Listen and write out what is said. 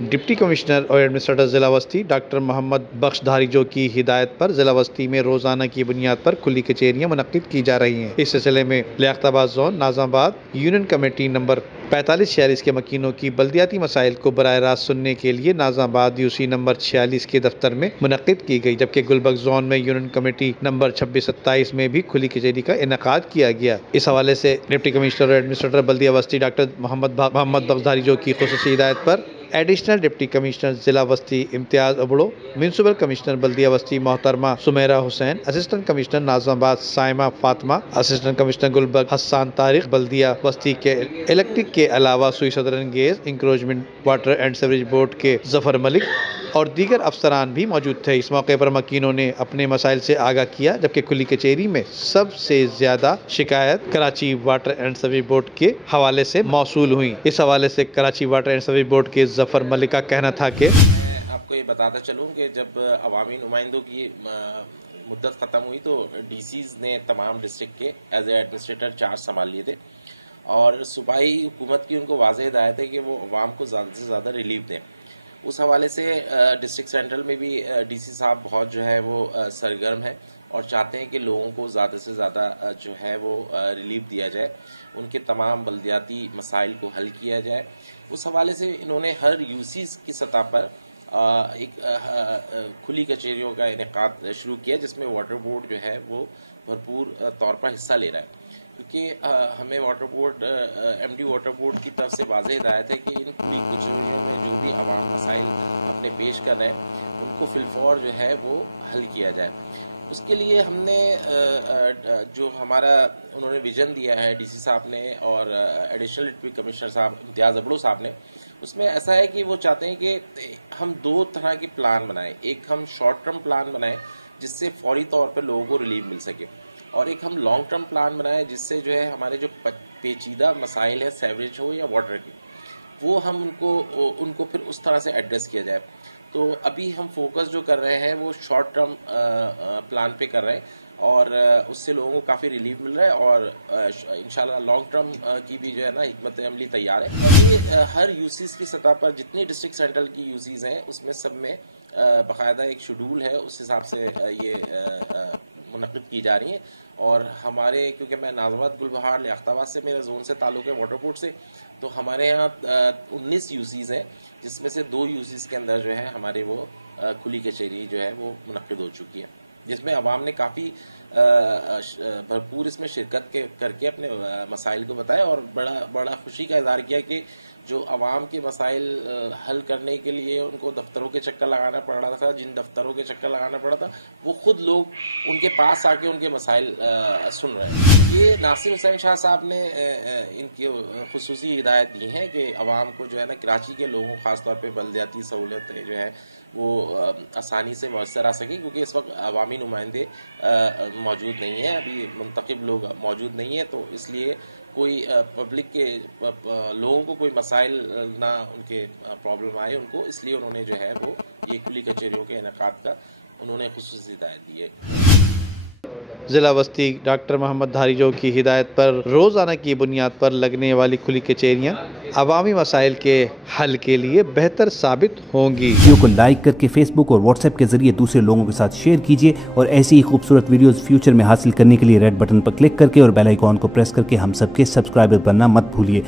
Deputy commissioner اور administrator ضلع وسطی ڈاکٹر محمد بخش دھاریجو کی ہدایت پر ضلع وسطی میں روزانہ کی بنیاد پر کھلی کچہریاں منعقد کی جا رہی ہیں۔ اس سلسلے میں لیاقت آباد زون ناظم آباد یونین کمیٹی نمبر 4546 کے مکینوں کی بلدیاتی مسائل کو براہ راست سننے کے لیے ناظم آباد یو سی نمبر 46 کے دفتر میں منعقد کی گئی، جبکہ گلبرگ زون میں یونین کمیٹی نمبر 2627 میں بھی کھلی کچہری کا انعقاد کیا گیا۔ اس حوالے سے ڈپٹی کمشنر اور ایڈمنسٹریٹر بلدیہ وسطی ڈاکٹر محمد بخش دھاریجو کی خصوصی ہدایت پر ایڈیشنل ڈپٹی کمشنر ضلع وسطی امتیاز ابڑو، میونسپل کمشنر بلدیہ وسطی محترمہ سمیرہ حسین، اسسٹنٹ کمشنر ناظم آباد سائمہ فاطمہ، اسسٹنٹ کمشنر گلبرگ حسان طارق، بلدیہ وسطی کے الیکٹرک کے علاوہ سوئی صدر انگیز encroachment water and sewerage board کے ظفر ملک اور دیگر افسران بھی موجود تھے۔ اس موقع پر مکینوں نے اپنے مسائل سے آگاہ کیا، جبکہ کھلی کچہری میں سب سے زیادہ شکایت Karachi water and sewerage board کے حوالے سے موصول ہوئی۔ اس حوالے سے Karachi water and sewerage board کے ظفر ملک کا کہنا تھا کہ میں آپ کو یہ بتاتا چلوں کہ جب عوامی نمائندوں کی مدت ختم ہوئی تو ڈی سیز نے تمام ڈسٹرکٹ کے ایز اے ایڈمنسٹریٹر چارج سنبھال لیے تھے، اور صوبائی حکومت کی ان کو واضح ہدایت ہے کہ وہ عوام کو زیادہ سے زیادہ ریلیف دیں۔ اس حوالے سے ڈسٹرکٹ سینٹرل میں بھی ڈی سی صاحب بہت جو ہے وہ سرگرم ہے اور چاہتے ہیں کہ لوگوں کو زیادہ سے زیادہ جو ہے وہ ریلیف دیا جائے، ان کے تمام بلدیاتی مسائل کو حل کیا جائے۔ اس حوالے سے انہوں نے ہر یو سیز کی سطح پر ایک کھلی کچہریوں کا انعقاد شروع کیا، جس میں واٹر بورڈ جو ہے وہ بھرپور طور پر حصہ لے رہا ہے، کیونکہ ہمیں water board M D water board کی طرف سے واضح ہدایت ہے کہ ان کھلی کچہریوں میں جو بھی عوام مسائل اپنے پیش کر رہے ہیں ان کو فی الفور جو ہے وہ حل کیا جائے۔ اس کے لیے ہم نے جو ہمارا انہوں نے ویژن دیا ہے ڈی سی صاحب نے اور ایڈیشنل ڈپٹی کمشنر صاحب امتیاز ابڑو صاحب نے، اس میں ایسا ہے کہ وہ چاہتے ہیں کہ ہم دو طرح کے پلان بنائیں۔ ایک ہم شارٹ ٹرم پلان بنائیں جس سے فوری طور پر لوگوں کو ریلیف مل سکے، اور ایک ہم لانگ ٹرم پلان بنائیں جس سے جو ہے ہمارے جو پیچیدہ مسائل ہیں سیوریج ہو یا واٹر کی، وہ ہم ان کو پھر اس طرح سے ایڈریس کیا جائے۔ تو ابھی ہم فوکس جو کر رہے ہیں وہ شارٹ ٹرم پلان پہ کر رہے ہیں، اور اس سے لوگوں کو کافی ریلیف مل رہا ہے، اور انشاءاللہ لانگ ٹرم کی بھی جو ہے نا حکمت عملی تیار ہے۔ یہ ہر یو سیز کی سطح پر جتنی ڈسٹرکٹ سینٹرل کی یو سیز ہیں اس میں سب میں باقاعدہ ایک شیڈول ہے، اس حساب سے یہ منعقد کی جا رہی ہیں۔ اور ہمارے کیونکہ میں ناظم آباد گلبہار لیاقت آباد سے میرا زون سے تعلق ہے واٹر بورڈ سے، تو ہمارے یہاں 19 یو سیز ہیں، جس میں سے 2 یو سیز کے اندر جو ہے ہمارے وہ کھلی کچہری جو ہے وہ منعقد ہو چکی ہے، جس میں عوام نے کافی بھرپور اس میں شرکت کر کے اپنے مسائل کو بتایا، اور بڑا خوشی کا اظہار کیا کہ جو عوام کے مسائل حل کرنے کے لیے ان کو دفتروں کے چکر لگانا پڑ رہا تھا، جن دفتروں کے چکر لگانا پڑا تھا وہ خود لوگ ان کے پاس آ کے ان کے مسائل سن رہے ہیں۔ یہ ناصر حسین شاہ صاحب نے ان کی خصوصی ہدایت دی ہیں کہ عوام کو جو ہے نا کراچی کے لوگوں خاص طور پہ بلدیاتی سہولتیں جو ہے وہ آسانی سے میسر آ سکیں، کیونکہ اس وقت عوامی نمائندے موجود نہیں ہیں، ابھی منتخب لوگ موجود نہیں ہیں، تو اس لیے کوئی پبلک کے لوگوں کو کوئی مسائل نہ ان کے پرابلم آئے ان کو، اس لیے انہوں نے جو ہے وہ یہ کھلی کچہریوں کے انعقاد کا انہوں نے خصوصی ہدایت دی ہے۔ ضلع وسطی ڈاکٹر محمد دھاریجو کی ہدایت پر روزانہ کی بنیاد پر لگنے والی کھلی کچہریاں عوامی مسائل کے حل کے لیے بہتر ثابت ہوں گی۔ ویڈیو کو لائک کر کے فیس بک اور واٹس ایپ کے ذریعے دوسرے لوگوں کے ساتھ شیئر کیجیے، اور ایسی ہی خوبصورت ویڈیوز فیوچر میں حاصل کرنے کے لیے ریڈ بٹن پر کلک کر کے اور بیل آئیکن کو پریس کر کے ہم سب کے سبسکرائبر بننا مت بھولیے۔